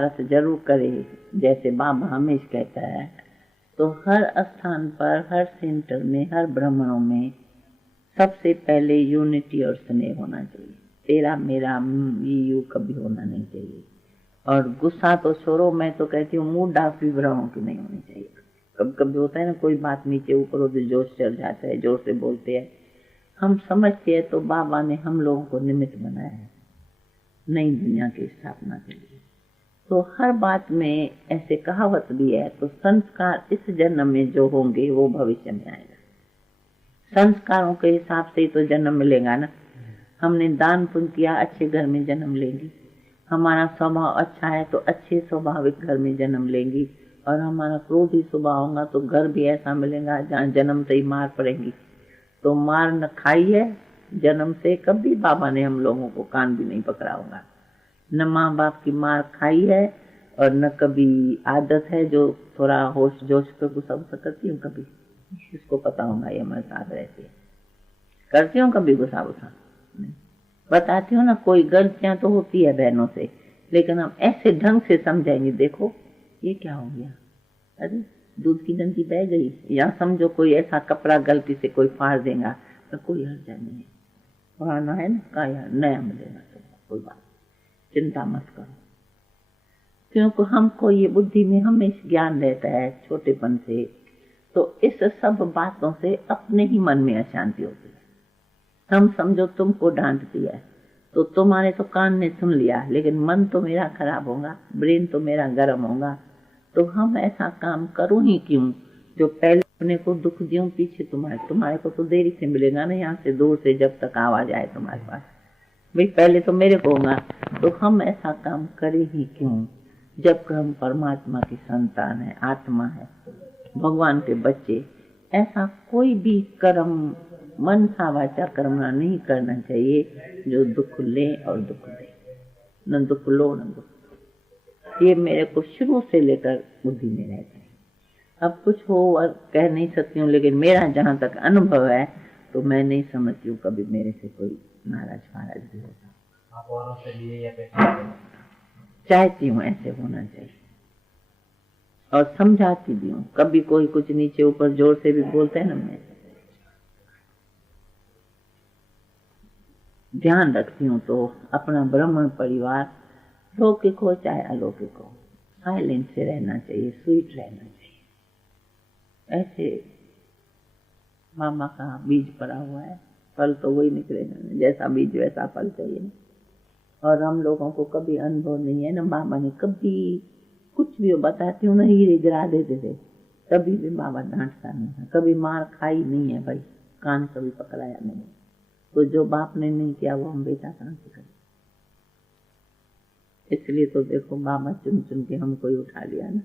जियारत जरूर करे, जैसे बाबा हमेशा कहता है। तो हर स्थान पर, हर सेंटर में, हर भ्रमणों में सबसे पहले यूनिटी और स्नेह होना चाहिए। तेरा मेरा यू कभी होना नहीं चाहिए। और गुस्सा तो छोड़ो, मैं तो कहती हूँ मूड डाफ भी भ्रमणों की नहीं होनी चाहिए। कभी कभी होता है ना, कोई बात नीचे ऊपर होती, जोश चढ़ जाता है, जोर से बोलते हैं, हम समझते हैं तो बाबा ने हम लोगों को निमित्त बनाया है नई दुनिया की स्थापना के लिए। तो हर बात में ऐसे कहावत भी है, तो संस्कार इस जन्म में जो होंगे वो भविष्य में आएगा। संस्कारों के हिसाब से ही तो जन्म मिलेगा ना। हमने दान पुण्य किया, अच्छे घर में जन्म लेंगी। हमारा स्वभाव अच्छा है तो अच्छे स्वाभाविक घर में जन्म लेंगी। और हमारा क्रोधी स्वभाव होगा तो घर भी ऐसा मिलेगा जहाँ जन्म से ही मार पड़ेगी। तो मार न खाई है जन्म से, कभी बाबा ने हम लोगों को कान भी नहीं पकड़ा होगा। न माँ बाप की मार खाई है और न कभी आदत है जो थोड़ा होश जोश पे गुस्सा करती हूँ। कभी इसको पता होगा, ये हमारे साथ रहती है, करती हूँ कभी गुस्सा नहीं, बताती हूँ ना। कोई गलतियां तो होती है बहनों से, लेकिन हम ऐसे ढंग से समझाएंगे, देखो ये क्या हो गया, अरे दूध की डंडी बह गई, या समझो कोई ऐसा कपड़ा गलती से कोई फाड़ देगा तो कोई हर्जा नहीं है, पुराना है ना, काया नया मिलेगा, तो कोई बात, चिंता मत करो। क्योंकि हमको ये बुद्धि में हमेशा ज्ञान रहता है छोटेपन से। तो इस सब बातों से अपने ही मन में अशांति होती है। हम समझो तुमको डांट दिया है तो तुम्हारे तो कान ने सुन लिया, लेकिन मन तो मेरा खराब होगा, ब्रेन तो मेरा गर्म होगा। तो हम ऐसा काम करूं ही क्यों जो पहले अपने को दुख दूं, पीछे तुम्हारे को तो देरी से मिलेगा ना, यहाँ से दूर से जब तक आवाज आए तुम्हारे पास, भाई पहले तो मेरे को होगा। तो हम ऐसा काम करें ही क्यों जब हम परमात्मा की संतान है, आत्मा है, भगवान के बच्चे। ऐसा कोई भी कर्म मन सा वाचा कर्मना नहीं करना चाहिए जो दुख ले और दुख दे, न दुख लो न दुख दो। ये मेरे को शुरू से लेकर बुद्धि में रहता है। अब कुछ हो और कह नहीं सकती हूँ, लेकिन मेरा जहाँ तक अनुभव है तो मैं नहीं समझती हूँ कभी मेरे से कोई नाराज फाराज भी होता। आप औरों से लिए या चाहती हूँ ऐसे होना चाहिए और समझाती भी हूँ। कभी कोई कुछ नीचे ऊपर जोर से भी बोलते हैं ना, मैं ध्यान रखती हूँ। तो अपना ब्राह्मण परिवार लौकिक हो चाहे अलौकिक हो, साइलेंट से रहना चाहिए, स्वीट रहना चाहिए। ऐसे मामा का बीज पड़ा हुआ है, फल तो वही निकलेगा, जैसा बीज वैसा फल चाहिए। और हम लोगों को कभी अनुभव नहीं है ना, बाबा ने कभी कुछ भी बताती हूँ ना, हीरे गिरा देते थे, कभी भी बाबा डांटता नहीं है, कभी मार खाई नहीं है भाई, कान कभी पकड़ाया नहीं। तो जो बाप ने नहीं किया वो हम बेटा कहाँ से करें। इसलिए तो देखो बाबा चुन चुन के हमको ही उठा लिया ना।